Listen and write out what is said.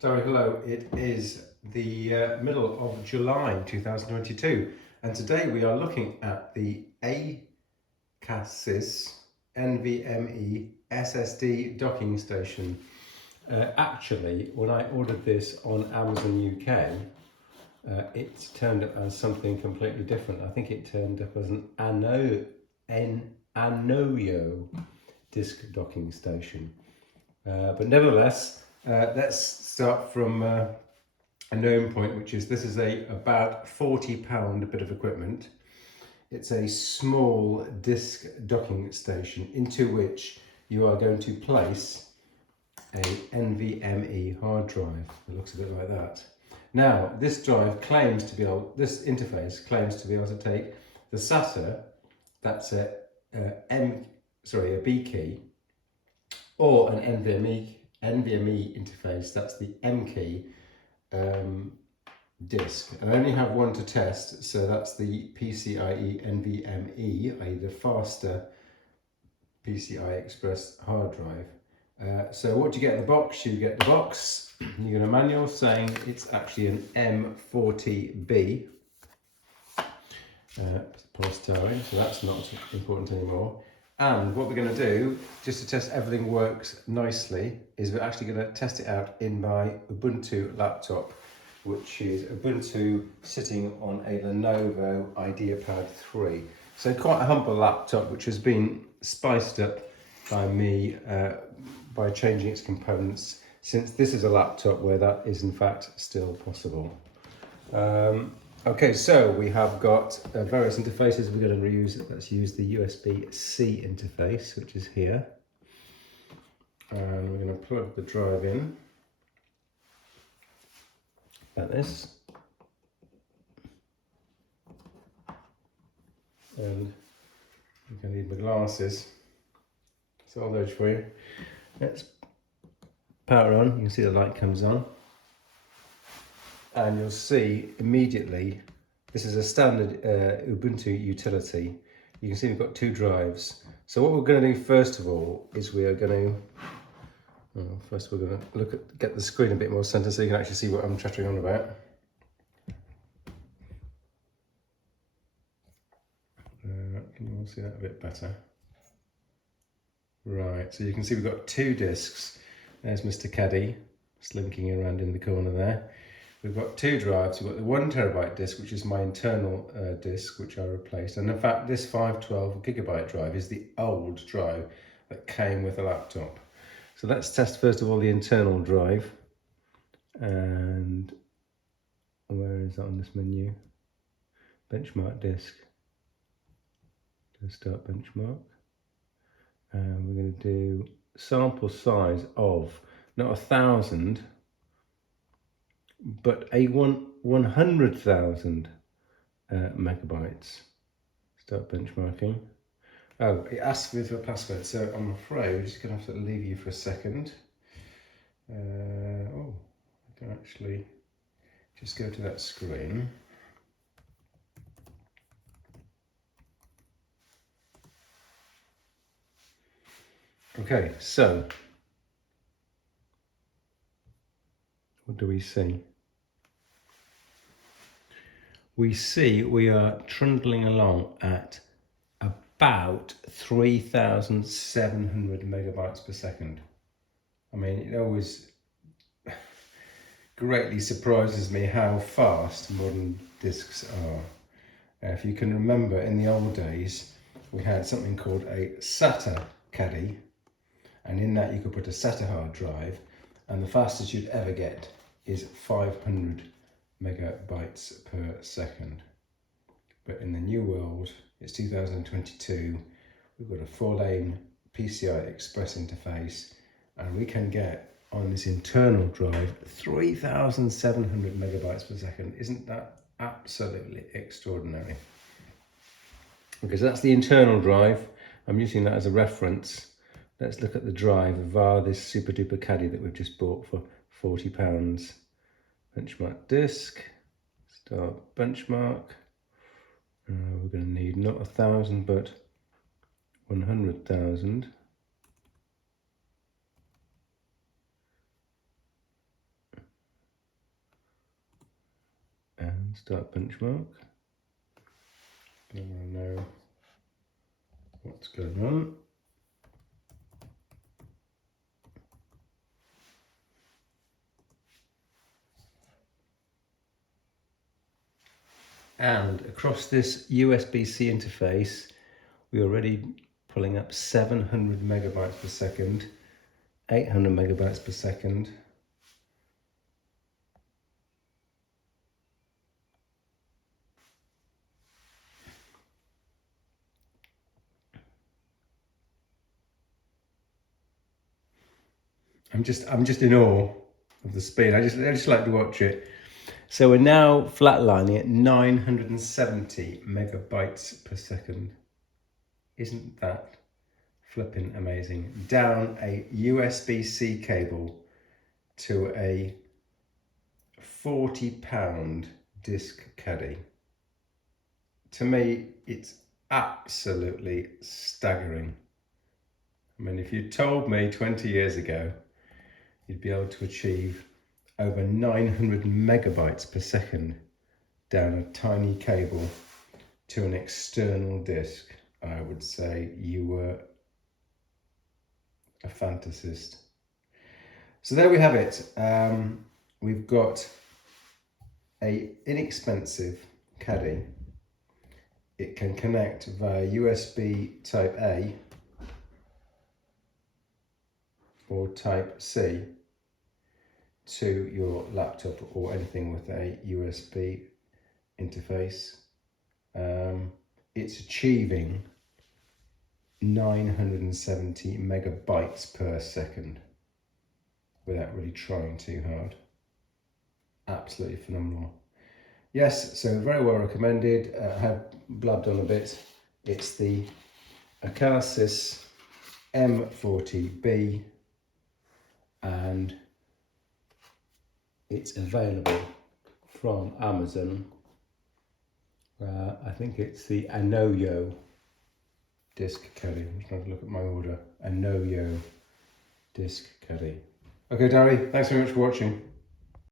Sorry, hello. It is the middle of July 2022, and today we are looking at the Acasis NVMe SSD docking station. Actually, when I ordered this on Amazon UK, it turned up as something completely different. I think it turned up as an Anyoyo disk docking station. But nevertheless, let's start from a known point, which is this is about £40 bit of equipment. It's a small disk docking station into which you are going to place a NVMe hard drive. It looks a bit like that. Now, this drive claims to be able, this interface claims to be able to take the SATA, that's a B key, or an NVMe interface, that's the M key disk. I only have one to test, so that's the PCIe NVMe, i.e. the faster PCI Express hard drive. So what do you get in the box? You get the box, you get a manual saying it's actually an M40B polystyrene, so that's not important anymore. And what we're going to do, just to test everything works nicely, is we're actually going to test it out in my Ubuntu laptop, which is Ubuntu sitting on a Lenovo IdeaPad 3. So quite a humble laptop, which has been spiced up by me by changing its components, since this is a laptop where that is in fact still possible. Okay, so we have got various interfaces we're going to use. Let's use the USB-C interface, which is here. And we're going to plug the drive in, like this. And I'm going to need my glasses. So I'll those for you. Let's power on. You can see the light comes on. And you'll see immediately, this is a standard Ubuntu utility. You can see we've got two drives. So what we're going to do first of all is we are going to, first we're going to get the screen a bit more centered so you can actually see what I'm chattering on about. Can you all see that a bit better? Right, so you can see we've got two discs. There's Mr. Caddy slinking around in the corner there. We've got two drives. We've got the 1 terabyte disk, which is my internal disk, which I replaced. And in fact, this 512 gigabyte drive is the old drive that came with the laptop. So let's test first of all the internal drive. And where is that on this menu? Benchmark disk. Let's start benchmark. And we're going to do sample size of not 1,000, but a 100,000 megabytes. Start benchmarking. Oh, it asks me for a password, so I'm afraid we're just going to have to leave you for a second. Oh, I can actually just go to that screen. Okay, so what do we see? We see we are trundling along at about 3,700 megabytes per second. I mean, it always greatly surprises me how fast modern disks are. If you can remember, in the old days, we had something called a SATA caddy, and in that you could put a SATA hard drive, and the fastest you'd ever get is 500 megabytes per second. But in the new world, it's 2022, we've got a 4-lane PCI Express interface, and we can get on this internal drive 3,700 megabytes per second. Isn't that absolutely extraordinary? Okay, so that's the internal drive. I'm using that as a reference. Let's look at the drive via this super duper caddy that we've just bought for £40. Benchmark disk, start benchmark. We're going to need not 1,000 but 100,000. Start benchmark. I want to know what's going on. And across this USB-C interface, we're already pulling up 700 megabytes per second, 800 megabytes per second. I'm just in awe of the speed. I just like to watch it. So we're now flatlining at 970 megabytes per second. Isn't that flipping amazing? Down a USB-C cable to a 40-pound disc caddy. To me, it's absolutely staggering. I mean, if you told me 20 years ago you'd be able to achieve over 900 megabytes per second down a tiny cable to an external disk, I would say you were a fantasist. So there we have it. We've got a inexpensive caddy. It can connect via USB type A or type C to your laptop or anything with a USB interface. It's achieving 970 megabytes per second without really trying too hard. Absolutely phenomenal. Yes, so very well recommended. I have blabbed on a bit. It's the Acasis M40B and it's available from Amazon. I think it's the Anyoyo disc caddy. I'm just trying to look at my order. Anyoyo disc caddy. Okay, Dari, thanks very much for watching.